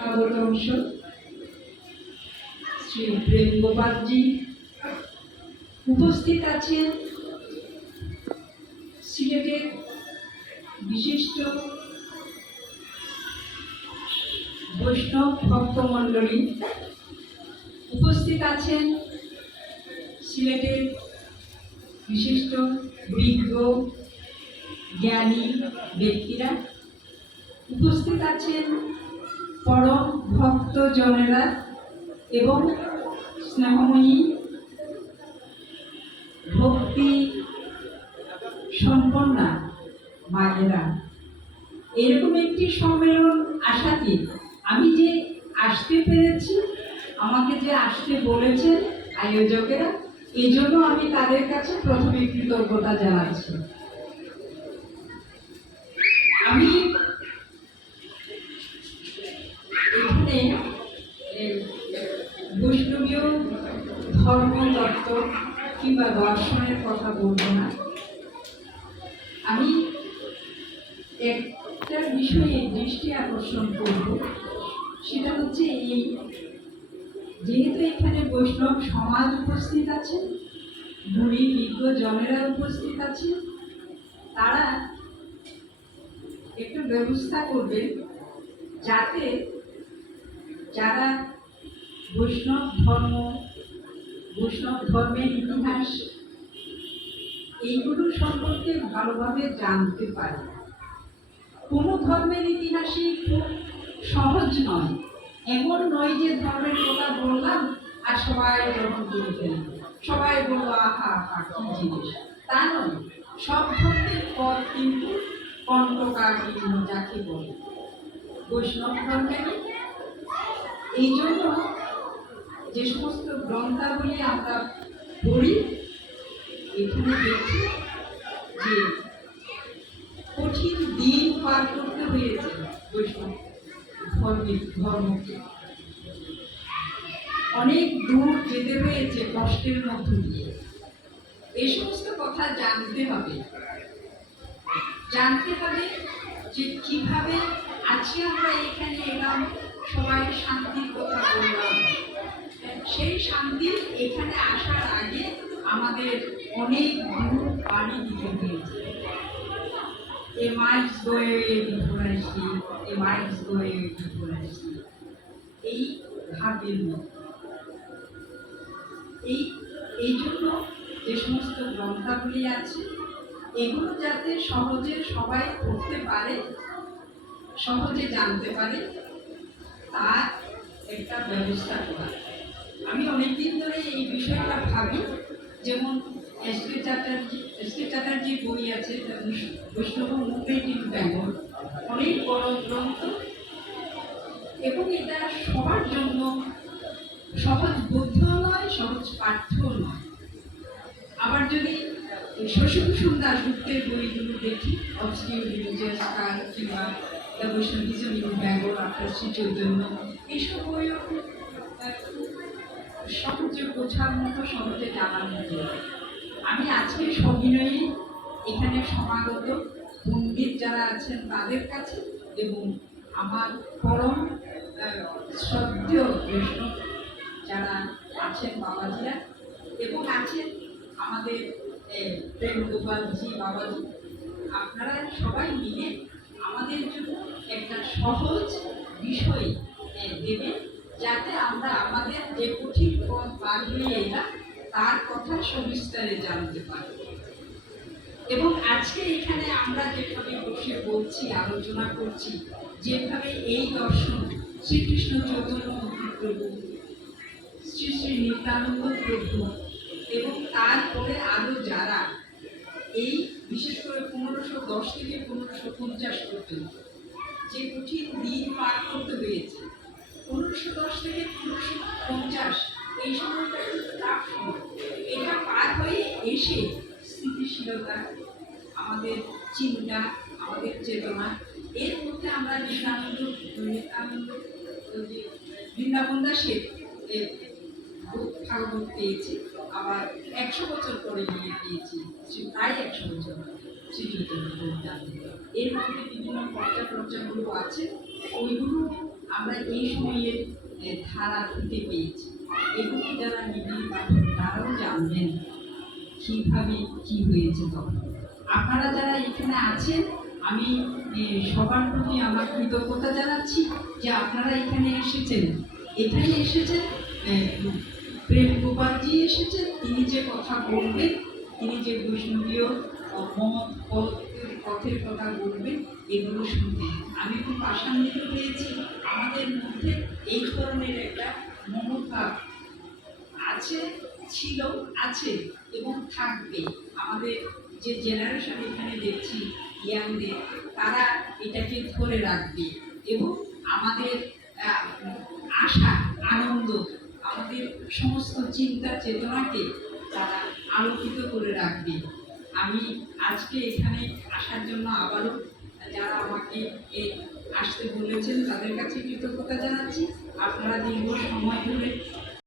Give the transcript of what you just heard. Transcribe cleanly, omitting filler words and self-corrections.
শিক্ষাবর্ষ শ্রী প্রেম গোপালজি উপস্থিত আছেন সিলেটের বিশিষ্ট বৈষ্ণব ভক্তমণ্ডলী, উপস্থিত আছেন সিলেটের বিশিষ্ট বিজ্ঞ জ্ঞানী ব্যক্তিরা, উপস্থিত আছেন পরম ভক্তজনেরা এবং স্নেহময়ী ভক্তি সম্পন্না মায়েরা। এরকম একটি সম্মেলন আশাতীত। আমি যে আসতে পেরেছি, আমাকে যে আসতে বলেছেন আয়োজকেরা, এই জন্য আমি তাদের কাছে প্রথমে কৃতজ্ঞতা জানাচ্ছি। আমি এখানে বৈষ্ণবীয় ধর্মতত্ত্ব কিংবা দর্শনের কথা বলবো না। আমি একটা বিষয়ে দৃষ্টি আকর্ষণ করব, সেটা হচ্ছে এই, যেহেতু এখানে বৈষ্ণব সমাজ উপস্থিত আছে, গুণী বিজ্ঞ জনেরা উপস্থিত আছে, তারা একটা ব্যবস্থা করবেন যাতে যারা বৈষ্ণব ধর্মের ইতিহাস এইগুলো সম্পর্কে ভালোভাবে জানতে পারে। কোনো ধর্মের ইতিহাসই খুব সহজ নয়। এমন নয় যে ধর্মের কথা বললাম আর সবাই গ্রহণ করে ফেলবে, সবাই বললো আহা আহা কি জিনিস, তা নয়। সব ধর্মের পথ কিন্তু কণ্টকাকীর্ণ, যাকে বলে বৈষ্ণব ধর্মের। এই জন্য যে সমস্ত গ্রন্থাবলী আমরা পড়ি, এখানে দেখি যে কঠিন দিন পার করতে হয়েছে বৈষ্ণব ধর্মকে, অনেক দূর যেতে হয়েছে কষ্টের মধ্য দিয়ে। এই সমস্ত কথা জানতে হবে যে কিভাবে আজকে আমরা এখানে এলাম, সবাই শান্তির কথা বললাম। সেই শান্তির এখানে আসার আগে আমাদের অনেক দূর পাড়ি দিতে হয়েছে। এই ভাবের এই জন্য যে সমস্ত গ্রন্থাবলী আছে, এগুলো যাতে সহজে সবাই পড়তে পারে, সহজে জানতে পারে, তার একটা ব্যবস্থা করা। আমি অনেকদিন ধরে এই বিষয়টা ভাবি। যেমন এস কে চ্যাটার্জির বই আছে বৈষ্ণব মুভমেন্ট ইন বেঙ্গল, অনেক বড় গ্রন্থ, এবং এটা সবার জন্য সহজ বোধ্য নয়, সহজ পাঠ্য নয়। আবার যদি শশীভূষণ দাশগুপ্তের বইগুলো দেখি, অবসকিউর রিলিজিয়াস কাল্ট কিংবা the Vaishnavism in Bengal after Shri Chaitanya, এইসব বইও সহজে বোঝার মতো, সহজে জানার মতো। আমি আজকে সবিনয়ী এখানে সমাগত পণ্ডিত যারা আছেন তাদের কাছে, এবং আমার পরম শ্রদ্ধেয় বৈষ্ণব যারা আছেন বাবাজিরা, এবং আছেন আমাদের প্রেম গোপালজি বাবাজি, আপনারা সবাই মিলে আমাদের জন্য একটা সহজ বিষয় দেবেন, যাতে আমরা আমাদের যে কঠিন পথ পার হয়ে এলাম তার কথা সবিস্তারে জানতে পারি। এবং আজকে এখানে আমরা যেভাবে বসে বলছি, আলোচনা করছি, যেভাবে এই দর্শন শ্রীকৃষ্ণ চৈতন্য মহাপ্রভু, শ্রী শ্রী নিত্যানন্দ প্রভু, এবং তারপরে আরো যারা এই বিশেষ করে 1510 থেকে 1550 পর্যন্ত যে কঠিন দিন পার করতে হয়েছে, 1510 থেকে 1550 এই সময়টা খুব টাফ সময়। এটা পার হয়ে এসে স্থিতিশীলতা, আমাদের চিন্তা, আমাদের চেতনা, এর মধ্যে আমরা বৃন্দাবন দাসের ভাগবত পেয়েছি। আবার 100 বছর পরে গিয়ে পেয়েছি প্রায় 100 বছর শ্রী চৈতন্য। এর মধ্যে বিভিন্ন পর্যাগুলো আছে, ওইগুলো আমরা এই সময়ে ধারা দিতে পেয়েছি। এগুলো যারা নিবিড় পাঠক তারাও জানবেন কিভাবে কি হয়েছে তখন। আপনারা যারা এখানে আছেন, আমি সবার প্রতি আমার কৃতজ্ঞতা জানাচ্ছি যে আপনারা এখানে এসেছেন। এখানে এসেছেন প্রেম গোপালজি এসেছেন, তিনি যে কথা বলবেন, তিনি যে বৈষ্ণবীয় পথের কথা বলবেন, এগুলো শুনতে আমি খুব আশান্বিত হয়েছি। আমাদের মধ্যে এই ধরনের একটা মনোভাব আছে, ছিল, আছে এবং থাকবে। আমাদের যে জেনারেশন এখানে দেখছি ইয়াংদের, তারা এটাকে ধরে রাখবে এবং আমাদের আশা, আনন্দ, আমাদের সমস্ত চিন্তা চেতনাকে তারা আলোকিত করে রাখবে। আমি আজকে এখানে আসার জন্য আবারও যারা আমাকে আসতে বলেছেন তাদের কাছে কৃতজ্ঞতা জানাচ্ছি। আপনারা দীর্ঘ সময় ধরে